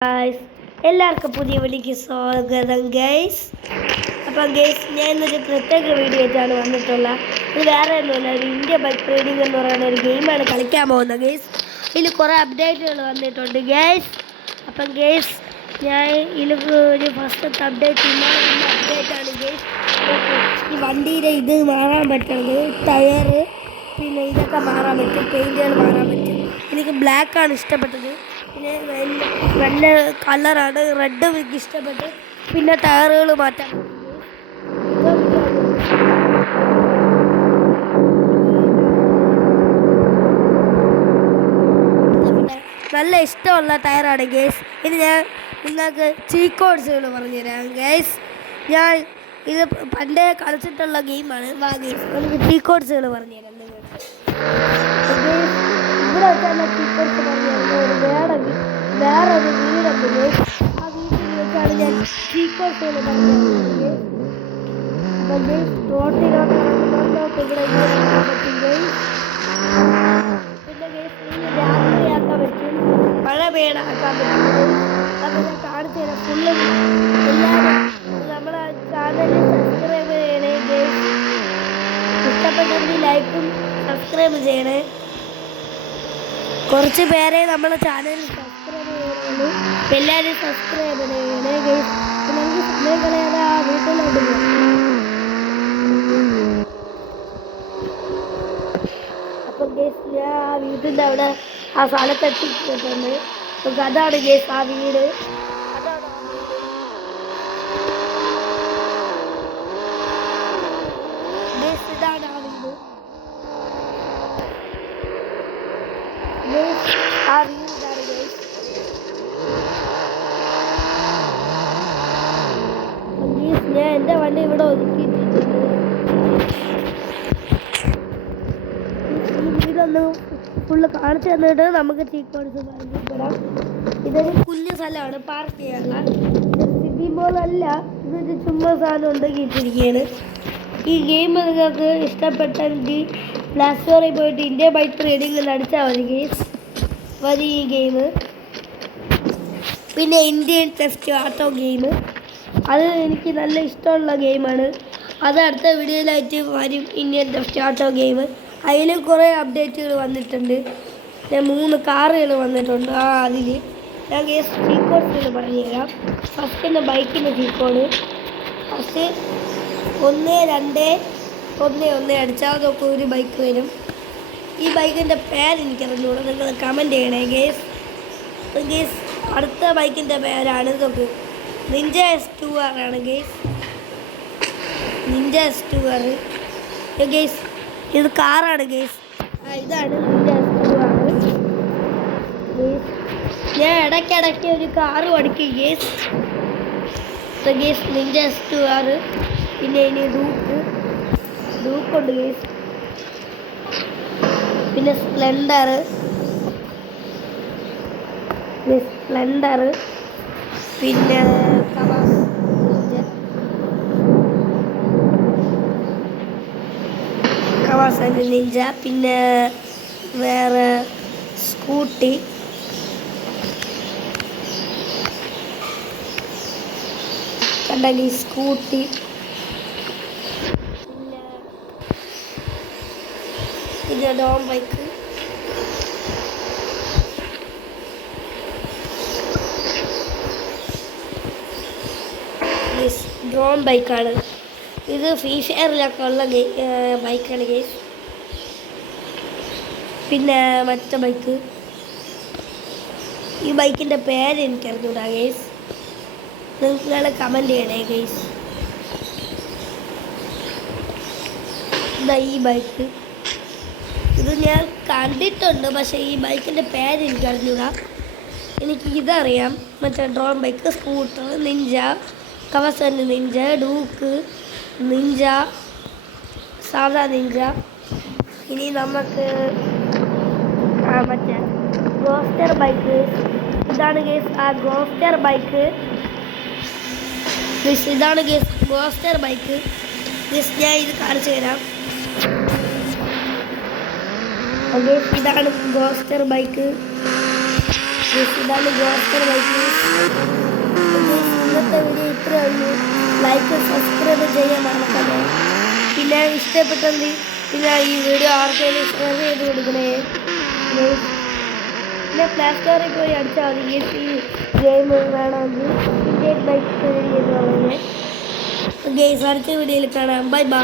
Guys എല്ലാവർക്കും പുതിയ വിളിക്ക് സ്വാഗതം ഗൈസ് അപ്പം ഗൈസ് ഞാൻ ഇന്നൊരു പ്രത്യേക വീഡിയോ ആയിട്ടാണ് വന്നിട്ടുള്ള ഇത് വേറെ ഒന്നുമില്ല ഒരു ഇന്ത്യ ബൈക്ക് ട്രേഡിംഗ് എന്ന് പറയുന്ന ഒരു ഗെയിമാണ് കളിക്കാൻ പോകുന്നത് ഗൈസ് ഇതിൽ കുറേ അപ്ഡേറ്റുകൾ വന്നിട്ടുണ്ട് ഗൈസ് അപ്പം ഗൈസ് ഞാൻ ഇതിൽ ഒരു ഫസ്റ്റത്തെ അപ്ഡേറ്റ് അപ്ഡേറ്റാണ് ഗൈസ് ഈ വണ്ടിയുടെ ഇത് മാറാൻ പറ്റുന്നത് ടയറ് പിന്നെ ഇതൊക്കെ മാറാൻ പറ്റും പെയിന്റുകൾ മാറാൻ പറ്റും. എനിക്ക് ബ്ലാക്കാണ് ഇഷ്ടപ്പെട്ടത്. പിന്നെ നല്ല കളറാണ്. റെഡ് എനിക്ക് ഇഷ്ടപ്പെട്ടു. പിന്നെ ടയറുകൾ മാറ്റാൻ നല്ല ഇഷ്ടമുള്ള ടയറാണ് ഗേസ്. ഇനി ഞാൻ നിങ്ങൾക്ക് ചീക്കോഡ്സുകൾ പറഞ്ഞു തരാം. ഗേസ് ഞാൻ ഇത് പണ്ടേ കളിച്ചിട്ടുള്ള ഗെയിമാണ്. വാ പറഞ്ഞു ചീക്കോഡ്സുകൾ പറഞ്ഞുതരാം നിങ്ങൾക്ക് ഇവിടെ വെച്ചാൽ ചീക്കോഡ്സ് പറഞ്ഞുതരുന്ന ഒരു വേറെ വീ- വേറെ ഒരു വീടുണ്ട് ആ വീട്ടിലേക്കാണ് ഞാൻ ചാനലിൽ സബ്സ്ക്രൈബ് ചെയ്യണേ ലൈക്കും സബ്സ്ക്രൈബ് ചെയ്യണേ. കുറച്ച് പേരെ നമ്മളെ ചാനൽ അപ്പം എല്ലാവരും സബ്സ്ക്രൈബ് ചെയ്യണേ നമുക്ക് സമയം കളയാതെ ആ വീട്ടിലോട്ട് അപ്പം ഗേസ് ഞാൻ ആ വീടിന്റെ അവിടെ ആ സ്ഥലത്ത് എത്തിച്ചിട്ടുണ്ട് അപ്പം അതാണ് ഗേസ് ആ വീട്. ഇതാണ് ആ വീട്. ആ വീട് ഇതാണ് ഗേസ് അപ്പം ഗേസ് ഞാൻ എന്റെ വണ്ടി ഇവിടെ വീടൊന്ന് ഫുള്ള് കാണിച്ചു തന്നിട്ട് നമുക്ക് ചീക്കോടിച്ച് പരിചയപ്പെടാം ഇതൊരു കുഞ്ഞു സ്ഥലമാണ് പാർക്ക് ചെയ്യാനുള്ള. സിറ്റി മോളല്ല ഇതൊരു ചുമ്മാ സാധനം ഉണ്ടാക്കിയിട്ടിരിക്കുകയാണ് ഈ ഗെയിം നിങ്ങൾക്ക് ഇഷ്ടപ്പെട്ടെങ്കിൽ പ്ലേ സ്റ്റോറിൽ പോയിട്ട് ഇന്ത്യ ബൈക്ക് ട്രേഡിംഗ് അടിച്ചാൽ മതി ഗെയിംസ് മതി ഈ ഗെയിം പിന്നെ ഇന്ത്യൻ ടെസ്റ്റ് ആട്ടോ ഗെയിം അത് എനിക്ക് നല്ല ഇഷ്ടമുള്ള ഗെയിമാണ്. അത് അടുത്ത വീഡിയോയിലായിട്ട് വരും. ഇന്ത്യൻ സ്റ്റാർട്ടോ ഗെയിം? അതിൽ കുറേ അപ്ഡേറ്റുകൾ വന്നിട്ടുണ്ട്. ഞാൻ മൂന്ന് കാറുകൾ വന്നിട്ടുണ്ട്. ആ അതിൽ ഞാൻ കേസ് ചീക്കോഡ്സുകൾ പറഞ്ഞുതരാം. ഫസ്റ്റിന്റെ ബൈക്കിന്റെ ചീക്കോഡ് ഫസ്റ്റ് ഒന്ന് രണ്ട് ഒന്ന് ഒന്ന്. അടിച്ചാൽ അതൊക്കെ ഒരു ബൈക്ക് വരും. ഈ ബൈക്കിന്റെ പേര് എനിക്കറിഞ്ഞൂടെ. നിങ്ങൾ കമന്റ് ചെയ്യണേ ഗേസ് ഗേസ് അടുത്ത ബൈക്കിന്റെ പേരാണ് ഇതൊക്കെ. നിഞ്ച എസ് ടു ആറാണ് guys Ninja S two R guys ഇത് കാറാണ് ആ ഇതാണ് നിഞ്ച എസ് ടു ഗേസ് ഞാൻ ഇടയ്ക്കിടയ്ക്ക് ഒരു കാറ് പഠിക്കും guys guys Ninja S two R പിന്നെ ഇനി ഡൂക്ക് ഡൂക്കുണ്ട് ഗേസ് പിന്നെ സ്പ്ലെൻഡർ സ്പ്ലെൻഡർ പിന്നെ കവാസാക്കി നിഞ്ച പിന്നെ വേറെ സ്കൂട്ടി. കണ്ടല്ലോ ഈ സ്കൂട്ടി. പിന്നെ പിന്നെ ഡോം ബൈക്ക്. ഡ്രോൺ ബൈക്കാണ്. ഇത് ഫ്രീ ഫയറിലൊക്കെ ഉള്ള ബൈക്കാണ് ഗേസ്. പിന്നെ മറ്റേ ബൈക്ക്. ഈ ബൈക്കിന്റെ പേര് എനിക്കറിഞ്ഞൂടാ ഗേസ് നിങ്ങൾ കമന്റ് ചെയ്യണേ ഗേസ് ഇതാ ഈ ബൈക്ക്. ഇത് ഞാൻ കണ്ടിട്ടുണ്ട് പക്ഷേ ഈ ബൈക്കിന്റെ പേര് എനിക്ക് അറിഞ്ഞൂടാ എനിക്ക് ഇതറിയാം. മറ്റേ ഡ്രോൺ ബൈക്ക് സ്കൂട്ടർ നിഞ്ച കവസന്റെ നിഞ്ച ഡൂക്ക് നിഞ്ച സാധാ നിഞ്ച ഇനി നമുക്ക് മറ്റേ ഗോസ്റ്റർ ബൈക്ക്. ഇതാണ് കേസ് ആ ഗോസ്റ്റർ ബൈക്ക്. മിസ് ഇതാണ് കേസ് ഗോസ്റ്റർ ബൈക്ക്. മിസ് ഞാൻ ഇത് കാണിച്ചു തരാം. ഇതാണ് ഗോസ്റ്റർ ബൈക്ക്. ഇതാണ് ഗോസ്റ്റർ ബൈക്ക്. ഇന്നത്തെ വീഡിയോ ഇത്ര ഉള്ളൂ. ലൈക്ക് സബ്സ്ക്രൈബ് ചെയ്യാൻ മറക്കല്ലേ. പിന്നെ ഇഷ്ടപ്പെട്ടെങ്കിൽ പിന്നെ ഈ വീഡിയോ ആർക്കെങ്കിലും ഷെയർ ചെയ്ത് കൊടുക്കണേ. പിന്നെ പിന്നെ പ്ലേ സ്റ്റോറിൽ പോയി അടിച്ചാൽ മതി ഈ ഗെയിം വേണമെങ്കിൽ ഇന്ത്യൻ ബൈക്ക് എന്ന് പറഞ്ഞ് ഗെയ്സ് അടുത്ത വീഡിയോയിൽ കാണാം. Bye bye